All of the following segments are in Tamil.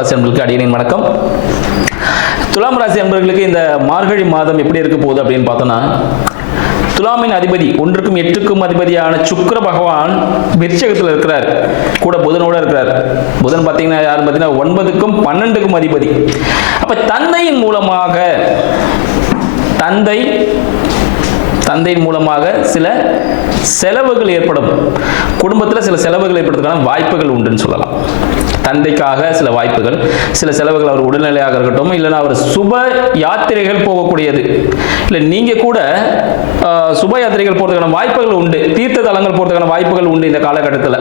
ராசி அன்பர்களுக்கு அடியனின் வணக்கம். துலாம் ராசி அன்பர்களுக்கு இந்த மார்கழி மாதம் எப்படி இருக்க போகுது அப்படின்னு பார்த்தோன்னா துலாமின் அதிபதி ஒன்றுக்கும் எட்டுக்கும் அதிபதியான சுக்கர பகவான் விருச்சகத்தில் இருக்கிறார். கூட புதனோட இருக்கிறார். புதன் பார்த்தீங்கன்னா யார் பார்த்தீங்கன்னா ஒன்பதுக்கும் பன்னெண்டுக்கும் அதிபதி. அப்ப தந்தையின் மூலமாக தந்தை தந்தையின் மூலமாக சில செலவுகள் ஏற்படும். குடும்பத்தில் சில செலவுகள் ஏற்படுறதுக்கான வாய்ப்புகள் உண்டுன்னு சொல்லலாம். தந்தைக்காக சில வாய்ப்புகள் சில செலவுகள் அவர் உடல்நிலையாக இருக்கட்டும் இல்லைன்னா அவர் சுப யாத்திரைகள் போகக்கூடியது. இல்லை நீங்கள் கூட சுப யாத்திரைகள் போகிறதுக்கான வாய்ப்புகள் உண்டு. தீர்த்த தலங்கள் போகிறதுக்கான வாய்ப்புகள் உண்டு இந்த காலகட்டத்தில்.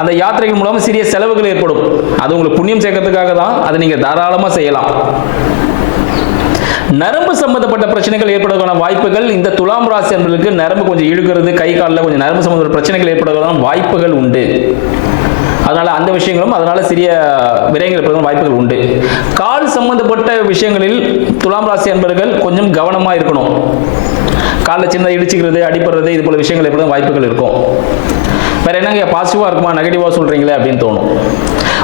அந்த யாத்திரைகள் மூலமாக சிறிய செலவுகள் ஏற்படும். அது உங்களுக்கு புண்ணியம் சேர்க்கறதுக்காக தான் அதை நீங்கள் தாராளமாக செய்யலாம். நரம்பு சம்பந்தப்பட்ட பிரச்சனைகள் ஏற்படுவதற்கான வாய்ப்புகள் இந்த துலாம் ராசி அன்பர்களுக்கு நரம்பு கொஞ்சம் இழுக்கிறது கை காலில் கொஞ்சம் நரம்பு சம்பந்தப்பட்ட பிரச்சனைகள் ஏற்படுவதற்கான வாய்ப்புகள் உண்டு. அதனால அந்த விஷயங்களும் அதனால சிறிய விரயங்கள் ஏற்படுவதற்கான வாய்ப்புகள் உண்டு. கால் சம்பந்தப்பட்ட விஷயங்களில் துலாம் ராசி என்பவர்கள் கொஞ்சம் கவனமாக இருக்கணும். காலில் சின்ன இடிச்சுக்கிறது அடிப்படுறது இது போல விஷயங்கள் ஏற்பட வாய்ப்புகள் இருக்கும். வேற என்னங்க பாசிட்டிவா இருக்குமா நெகட்டிவா சொல்றீங்களே அப்படின்னு தோணும்.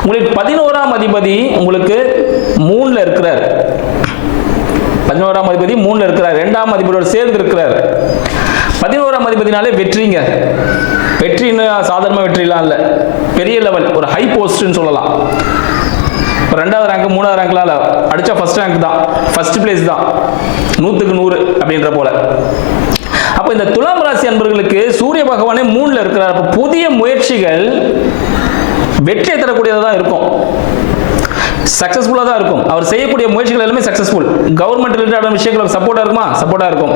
உங்களுக்கு பதினோராம் அதிபதி உங்களுக்கு மூணுல இருக்கிறார். பதினோராம் அதிபதி மூணுல இருக்கிறார் ரெண்டாம் அதிபதியோடு சேர்ந்து இருக்கிறார். பதினோராம் அதிபதினாலே வெற்றிங்க. வெற்றின்னு சாதாரண வெற்றிலாம் இல்லை பெரிய லெவல் ஒரு ஹை போஸ்ட்னு சொல்லலாம். இப்போ ரெண்டாவது ரேங்க் மூணாவது ரேங்க்லாம் இல்லை அடித்தா ஃபர்ஸ்ட் ரேங்க் தான். ஃபர்ஸ்ட் பிளேஸ் தான். நூற்றுக்கு நூறு அப்படின்ற போல. அப்போ இந்த துலாம் ராசி அன்பர்களுக்கு சூரிய பகவானே மூணுல இருக்கிறார். அப்போ புதிய முயற்சிகள் வெற்றியை தரக்கூடியதாக தான் இருக்கும். சக்ஸஸ்ஃபுல்லாக தான் இருக்கும். அவர் செய்யக்கூடிய முயற்சிகள் எல்லாமே சக்ஸஸ்ஃபுல் கவர்மெண்ட் ரிலேட்டடான விஷயங்கள் சப்போர்ட்டாக இருக்குமா? சப்போர்ட்டாக இருக்கும்.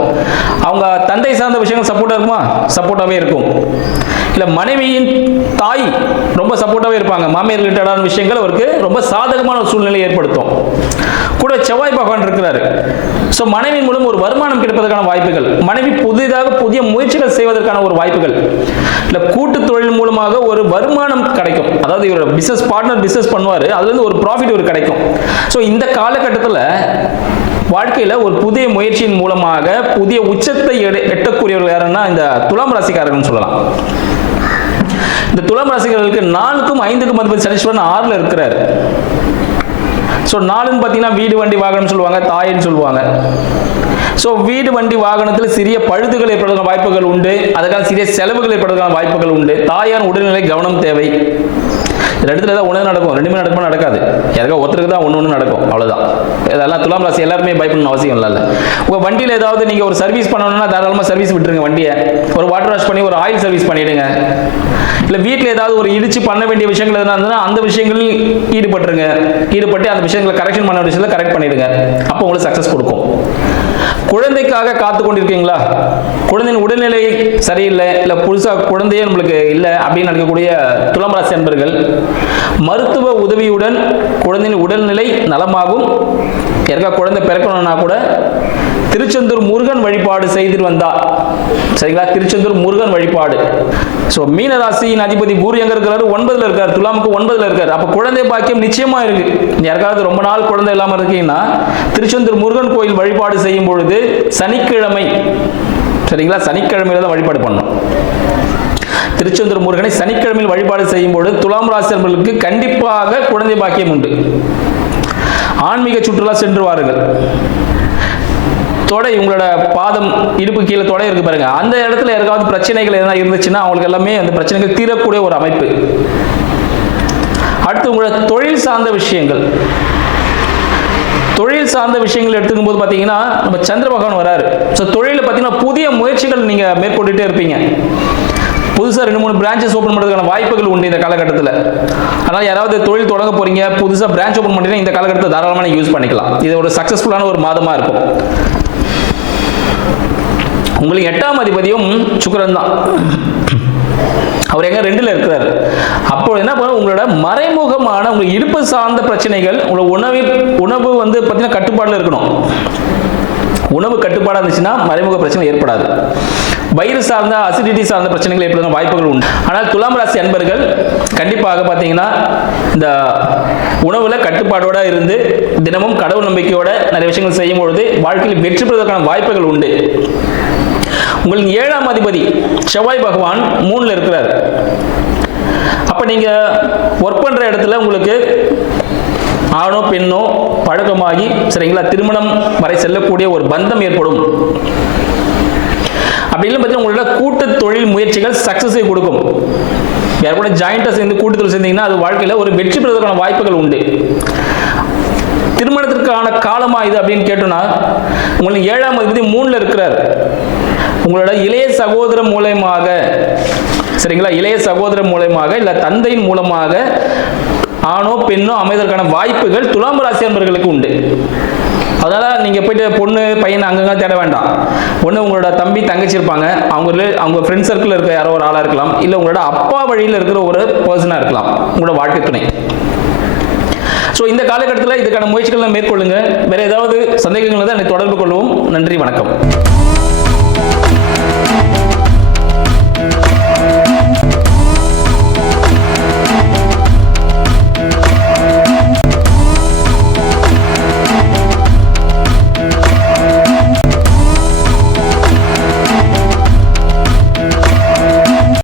அவங்க தந்தை சார்ந்த விஷயங்கள் சப்போர்ட்டாக இருக்குமா? சப்போர்ட்டாகவே இருக்கும். இல்லை மனைவியின் தாய் ரொம்ப சப்போர்ட்டாகவே இருப்பாங்க. மாமியார் ரிலேட்டடான விஷயங்கள் அவருக்கு ரொம்ப சாதகமான ஒரு சூழ்நிலை ஏற்படுத்தும். கூட செவ்வாய் பகவான் இருக்கிறாரு. ஸோ மனைவி மூலம் ஒரு வருமானம் கிடைப்பதற்கான வாய்ப்புகள் மனைவி புதிதாக புதிய முயற்சிகள் செய்வதற்கான ஒரு வாய்ப்புகள். இல்லை கூட்டு தொழில் மூலமாக ஒரு வருமானம் கிடைக்கும். அதாவது இவர் பிஸ்னஸ் பார்ட்னர் பிஸ்னஸ் பண்ணுவார் அதுலேருந்து ஒரு ப்ராஃபிட் ஒரு கிடைக்கும். ஸோ இந்த காலகட்டத்தில் வாழ்க்கையில் ஒரு புதிய முயற்சியின் மூலமாக புதிய உச்சத்தை எட்டக்கூடியவர்கள் யாருன்னா இந்த துலாம் ராசிக்காரர்கள் சொல்லலாம். இந்த துலாம் ராசிக்காரர்களுக்கு நாலுக்கும் ஐந்துக்கும் அதிபதி சனீஸ்வரன் ஆறில் இருக்கிறார். ஸோ நாலுன்னு பார்த்தீங்கன்னா வீடு வண்டி வாகனம் சொல்லுவாங்க தாயின்னு சொல்லுவாங்க. ஸோ வீடு வண்டி வாகனத்தில் சிறிய பழுதுகள் ஏற்படுவதற்கான வாய்ப்புகள் உண்டு. அதுக்கான சிறிய செலவுகள் ஏற்படுவதற்கான வாய்ப்புகள் உண்டு. தாயார் உடல்நிலை கவனம் தேவை. ரெண்டுத்துல ஏதாவது ஒன்று நடக்கும். ரெண்டுமே நடக்குமா? நடக்காது. யாருக்கா ஒருத்தருக்கு தான் ஒன்று ஒன்று நடக்கும். அவ்வளோதான் இதெல்லாம் துலாம் ராசி எல்லாருமே பயப்படணும் அவசியம் இல்லை உங்கள் வண்டியில் ஏதாவது நீங்கள் ஒரு சர்வீஸ் பண்ணணும்னா தாராளமாக சர்வீஸ் விட்டுருங்க வண்டியை. ஒரு வாட்டர் வாஷ் பண்ணி ஒரு ஆயில் சர்வீஸ் பண்ணிடுங்க. இல்லை வீட்டில் ஏதாவது ஒரு இடிச்சு பண்ண வேண்டிய விஷயங்கள் எதனா இருந்ததுன்னா அந்த விஷயங்களில் ஈடுபட்டுருங்க. ஈடுபட்டு அந்த விஷயங்களை கரெக்ஷன் பண்ண விஷயத்தில் கரெக்ட் பண்ணிடுங்க. அப்போ உங்களுக்கு சக்ஸஸ் கொடுக்கும். குழந்தைக்காக காத்து கொண்டிருக்கீங்களா? குழந்தையின் உடல்நிலை சரியில்லை இல்லை புதுசாக குழந்தையே நம்மளுக்கு இல்லை அப்படின்னு நினைக்கக்கூடிய துலாம் ராசி அன்பர்கள் மருத்துவ உதவியுடன் குழந்தையின் உடல்நிலை நலமாகும். யாருக்கா குழந்தை பிறக்கணும்னா கூட திருச்செந்தூர் முருகன் வழிபாடு செய்துட்டு வந்தா. சரிங்களா? திருச்செந்தூர் முருகன் வழிபாடு. ஸோ மீனராசியின் அதிபதி குரு எங்க இருக்கிறாரு? ஒன்பதுல இருக்காரு. துலாமுக்கு ஒன்பதுல இருக்காரு. அப்ப குழந்தை பாக்கியம் நிச்சயமா இருக்கு. யாருக்காவது ரொம்ப நாள் குழந்தை இல்லாம இருக்கீங்கன்னா திருச்செந்தூர் முருகன் கோயில் வழிபாடு செய்யும் பொழுது சனிக்கிழமை சரிங்களா? சனிக்கிழமையில தான் வழிபாடு பண்ணணும். திருச்செந்தூர் முருகனை சனிக்கிழமையில் வழிபாடு செய்யும் பொழுது துலாம் ராசி கண்டிப்பாக குழந்தை பாக்கியம் உண்டு. ஆன்மீக சுற்றுலா சென்று வாருங்கள் தொடை உங்களோட பாதம் இடுப்பு கீழே தொடை இருக்கு பாருங்க. அந்த இடத்துல யாருக்காவது பிரச்சனைகள் எதனா இருந்துச்சுன்னா அவங்களுக்கு எல்லாமே அந்த பிரச்சனைகள் தீரக்கூடிய ஒரு அமைப்பு. அடுத்து உங்களோட தொழில் சார்ந்த விஷயங்கள். தொழில் சார்ந்த விஷயங்கள் எடுத்துக்கும் போது பார்த்தீங்கன்னா நம்ம சந்திர பகவான் வராரு. ஸோ தொழிலில் பார்த்தீங்கன்னா புதிய முயற்சிகள் நீங்கள் மேற்கொண்டுட்டே இருப்பீங்க. புதுசாக ரெண்டு மூணு பிரான்ச்சஸ் ஓப்பன் பண்ணுறதுக்கான வாய்ப்புகள் உண்டு இந்த காலகட்டத்தில். அதனால் யாராவது தொழில் தொடங்க போறீங்க புதுசாக பிரான்ச் ஓப்பன் பண்ணுறீங்கன்னா இந்த காலகட்டத்தை தாராளமாக நீங்கள் யூஸ் பண்ணிக்கலாம். இது ஒரு சக்ஸஸ்ஃபுல்லான ஒரு மாதமாக இருக்கும். உங்களுக்கு எட்டாம் அதிபதியும் சுக்கரன் தான். அவர் எங்க ரெண்டுல இருக்கிறார். அப்போ என்ன பண்ணும் உங்களோட மறைமுகமான உங்களுக்கு இடுப்பு சார்ந்த பிரச்சனைகள் உங்களோட உணவு உணவு வந்து பார்த்தீங்கன்னா கட்டுப்பாடுல இருக்கணும். உணவு கட்டுப்பாடாக இருந்துச்சுன்னா மறைமுக பிரச்சனை ஏற்படாது. வயிறு சார்ந்த அசிடிட்டி சார்ந்த பிரச்சனைகள் ஏற்படுற வாய்ப்புகள் உண்டு. ஆனால் துலாம் ராசி அன்பர்கள் கண்டிப்பாக பார்த்தீங்கன்னா இந்த உணவுல கட்டுப்பாடோட இருந்து தினமும் கடவுள் நம்பிக்கையோட நிறைய விஷயங்கள் செய்யும் பொழுது வாழ்க்கையில் வெற்றி பெறுவதற்கான வாய்ப்புகள் உண்டு. உங்களின் ஏழாம் அதிபதி செவ்வாய் பகவான் மூணில் இருக்கிறார். அப்போ நீங்கள் ஒர்க் பண்ணுற இடத்துல உங்களுக்கு ஆணோ பெண்ணோ பழக்கமாகி சரிங்களா திருமணம் வரை செல்லக்கூடிய ஒரு பந்தம் ஏற்படும். அப்படி இல்லை பார்த்தீங்கன்னா உங்களோட கூட்டு தொழில் முயற்சிகள் சக்ஸஸை கொடுக்கும். யார் கூட ஜாயிண்டாக சேர்ந்து கூட்டு தொழில் சேர்ந்தீங்கன்னா அது வாழ்க்கையில் ஒரு வெற்றி பெறுவதற்கான வாய்ப்புகள் உண்டு. திருமணத்திற்கான காலமா இது அப்படின்னு கேட்டோம்னா உங்களுக்கு ஏழாம் அதிபதி மூணில் இருக்கிறார். உங்களோட இளைய சகோதரர் மூலயமாக சரிங்களா இளைய சகோதரர் மூலயமாக இல்லை தந்தையின் மூலமாக ஆணோ பெண்ணோ அமைவதற்கான வாய்ப்புகள் துலாம் ராசி அன்பர்களுக்கு உண்டு. அதனால் நீங்கள் போயிட்டு பொண்ணு பையன் அங்கங்க தேட வேண்டாம். ஒன்று உங்களோட தம்பி தங்கச்சி இருப்பாங்க. அவங்க அவங்க ஃப்ரெண்ட் சர்க்கிளில் இருக்க யாரோ ஒரு ஆளாக இருக்கலாம். இல்லை உங்களோட அப்பா வழியில் இருக்கிற ஒரு பர்சனாக இருக்கலாம். உங்களோட வாழ்க்கை துணை. ஸோ இந்த காலகட்டத்தில் இதுக்கான முயற்சிகளை மேற்கொள்ளுங்க. வேறு ஏதாவது சந்தேகங்கள் தான் என்னை தொடர்பு கொள்ளவும். நன்றி வணக்கம்.